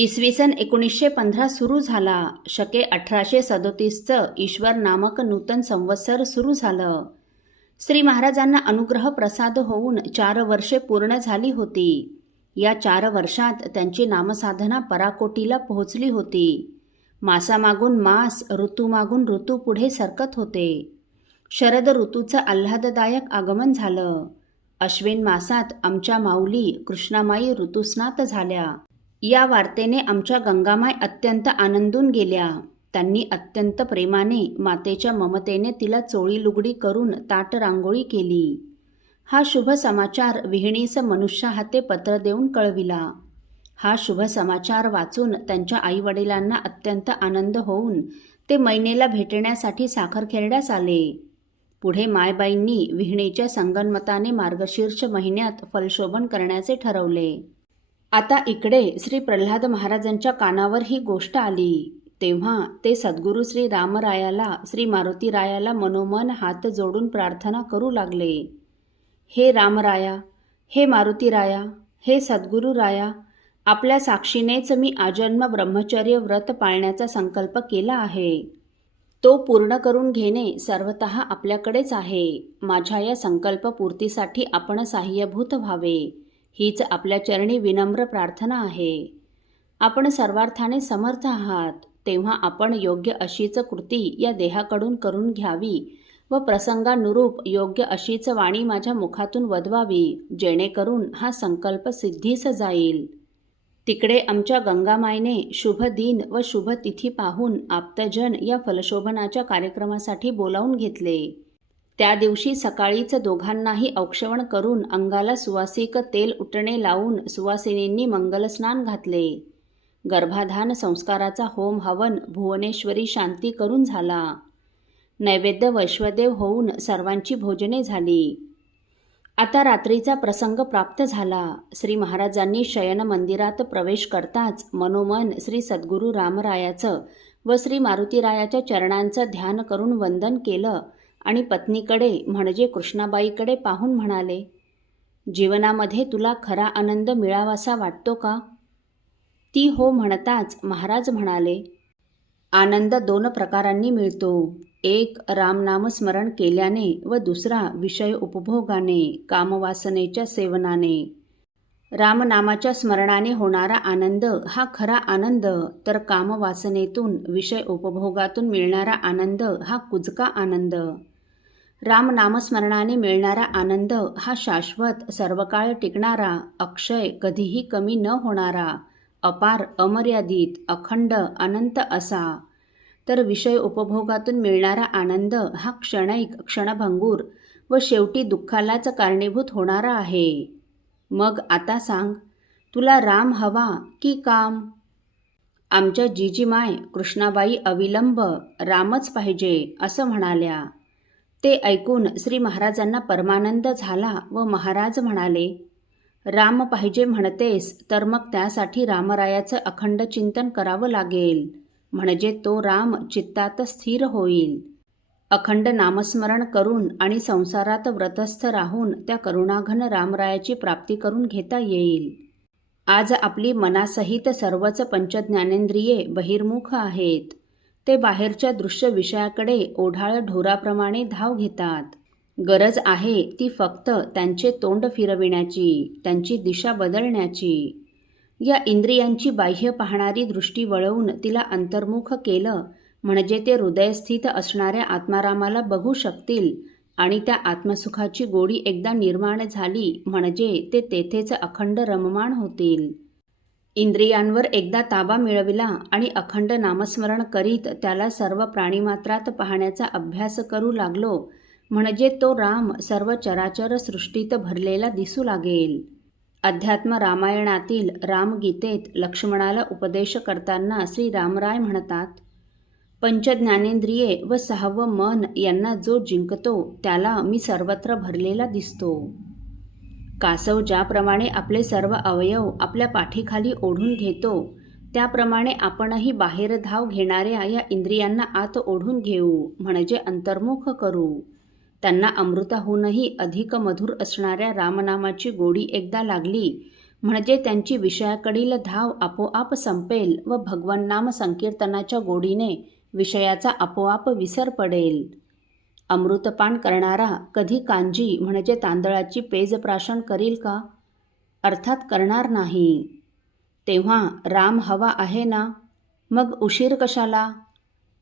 इसवी सन एकोणीसशे पंधरा सुरू झाला. शके अठराशे सदोतीसचं ईश्वर नामक नूतन संवत्सर सुरू झालं. श्री महाराजांना अनुग्रह प्रसाद होऊन चार वर्षे पूर्ण झाली होती. या चार वर्षात त्यांची नामसाधना पराकोटीला पोहोचली होती. मासामागून मास ऋतूमागून ऋतू पुढे सरकत होते. शरद ऋतूचं आल्हाददायक आगमन झालं. अश्विन मासात आमच्या माऊली कृष्णामाई ऋतुस्नात झाल्या. या वार्तेने आमच्या गंगामाय अत्यंत आनंदून गेल्या. त्यांनी अत्यंत प्रेमाने मातेच्या ममतेने तिला चोळी लुगडी करून ताट रांगोळी केली. हा शुभ समाचार विहिणीस मनुष्या हाते पत्र देऊन कळविला. हा शुभ समाचार वाचून त्यांच्या आईवडिलांना अत्यंत आनंद होऊन ते मैनेला भेटण्यासाठी साखरखेरड्यास आले. पुढे मायबाईंनी विहिणीच्या संगनमताने मार्गशीर्ष महिन्यात फलशोभन करण्याचे ठरवले. आता इकडे श्री प्रल्हाद महाराजांच्या कानावर ही गोष्ट आली. तेव्हा ते सद्गुरू श्री रामरायाला श्री मारुतीरायाला मनोमन हात जोडून प्रार्थना करू लागले. हे रामराया हे मारुतीराया हे सद्गुरू राया आपल्या साक्षीनेच मी आजन्म ब्रह्मचर्य व्रत पाळण्याचा संकल्प केला आहे. तो पूर्ण करून घेणे सर्वत आपल्याकडेच आहे. माझ्या या संकल्पपूर्तीसाठी आपण साह्यभूत व्हावे. हीच आपल्या चरणी विनम्र प्रार्थना आहे. आपण सर्वार्थाने समर्थ आहात तेव्हा आपण योग्य अशीच कृती या देहाकडून करून घ्यावी व प्रसंगानुरूप योग्य अशीच वाणी माझ्या मुखातून वधवावी जेणेकरून हा संकल्प सिद्धीस जाईल. तिकडे आमच्या गंगामायने शुभ दिन व शुभ तिथी पाहून आप्तजन या फलशोभनाच्या कार्यक्रमासाठी बोलावून घेतले. त्या दिवशी सकाळीच दोघांनाही औक्षवण करून अंगाला सुवासिक तेल उटणे लावून सुवासिनींनी मंगलस्नान घातले. गर्भाधान संस्काराचा होम हवन भुवनेश्वरी शांती करून झाला. नैवेद्य वैश्वदेव होऊन सर्वांची भोजने झाली. आता रात्रीचा प्रसंग प्राप्त झाला. श्री महाराजांनी शयन मंदिरात प्रवेश करताच मनोमन श्री सद्गुरू रामरायाचं व श्री मारुतीरायाच्या चरणांचं ध्यान करून वंदन केलं. आणि पत्नीकडे म्हणजे कृष्णाबाईकडे पाहून म्हणाले जीवनामध्ये तुला खरा आनंद मिळावासा वाटतो का? ती हो म्हणताच महाराज म्हणाले आनंद दोन प्रकारांनी मिळतो. एक रामनामस्मरण केल्याने व दुसरा विषय उपभोगाने कामवासनेच्या सेवनाने. रामनामाच्या स्मरणाने होणारा आनंद हा खरा आनंद तर कामवासनेतून विषय उपभोगातून मिळणारा आनंद हा कुजका आनंद. राम नामस्मरणाने मिळणारा आनंद हा शाश्वत सर्वकाळ टिकणारा अक्षय कधीही कमी न होणारा अपार अमर्यादित अखंड अनंत असा. तर विषय उपभोगातून मिळणारा आनंद हा क्षणैक क्षणभंगूर व शेवटी दुःखालाच कारणीभूत होणारा आहे. मग आता सांग तुला राम हवा की काम? आमच्या जीजीमाय कृष्णाबाई अविलंब रामच पाहिजे असं म्हणाल्या. ते ऐकून श्री महाराजांना परमानंद झाला व महाराज म्हणाले राम पाहिजे म्हणतेस तर मग त्यासाठी रामरायाचं अखंड चिंतन करावं लागेल. म्हणजे तो राम चित्तात स्थिर होईल. अखंड नामस्मरण करून आणि संसारात व्रतस्थ राहून त्या करुणाघन रामरायाची प्राप्ती करून घेता येईल. आज आपली मनासहित सर्वच पंचज्ञानेंद्रिये बहिर्मुख आहेत. ते बाहेरच्या दृश्य विषयाकडे ओढाळ ढोराप्रमाणे धाव घेतात. गरज आहे ती फक्त त्यांचे तोंड फिरविण्याची त्यांची दिशा बदलण्याची. या इंद्रियांची बाह्य पाहणारी दृष्टी वळवून तिला अंतर्मुख केलं म्हणजे ते हृदयस्थित असणाऱ्या आत्मारामाला बघू शकतील आणि त्या आत्मसुखाची गोडी एकदा निर्माण झाली म्हणजे ते तेथेच अखंड रममाण होतील. इंद्रियांवर एकदा ताबा मिळविला आणि अखंड नामस्मरण करीत त्याला सर्व प्राणीमात्रात पाहण्याचा अभ्यास करू लागलो म्हणजे तो राम सर्व चराचर सृष्टीत भरलेला दिसू लागेल. अध्यात्म रामायणातील रामगीतेत लक्ष्मणाला उपदेश करताना श्री रामराय म्हणतात पंचज्ञानेंद्रिये व सहावं मन यांना जो जिंकतो त्याला मी सर्वत्र भरलेला दिसतो. कासव ज्याप्रमाणे आपले सर्व अवयव आपल्या पाठीखाली ओढून घेतो त्याप्रमाणे आपणही बाहेर धाव घेणाऱ्या या इंद्रियांना आत ओढून घेऊ म्हणजे अंतर्मुख करू. त्यांना अमृताहूनही अधिक मधुर असणाऱ्या रामनामाची गोडी एकदा लागली म्हणजे त्यांची विषयाकडील धाव आपोआप संपेल व भगवन्नाम नाम संकीर्तनाच्या गोडीने विषयाचा आपोआप विसर पडेल. अमृतपान करणारा कधी कांजी म्हणजे तांदळाची पेज प्राशन करील का? अर्थात करणार नाही. तेव्हा राम हवा आहे ना? मग उशीर कशाला?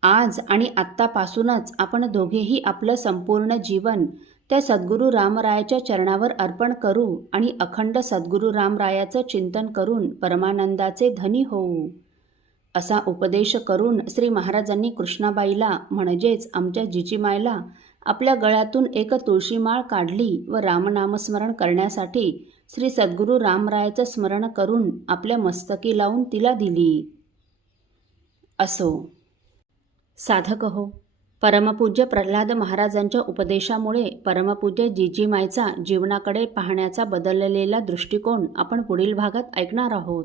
आज आणि आत्तापासूनच आपण दोघेही आपलं संपूर्ण जीवन त्या सद्गुरू रामरायाच्या चरणावर अर्पण करू आणि अखंड सद्गुरू रामरायाचं चिंतन करून परमानंदाचे धनी होऊ. असा उपदेश करून श्री महाराजांनी कृष्णाबाईला म्हणजेच आमच्या जिजीमायला आपल्या गळ्यातून एक तुळशीमाळ काढली व रामनामस्मरण करण्यासाठी श्री सद्गुरू रामरायाचं स्मरण करून आपल्या मस्तकी लावून तिला दिली. असो. साधक हो परमपूज्य प्रल्हाद महाराजांच्या उपदेशामुळे परमपूज्य जिजीमायचा जीवनाकडे पाहण्याचा बदललेला दृष्टिकोन आपण पुढील भागात ऐकणार आहोत.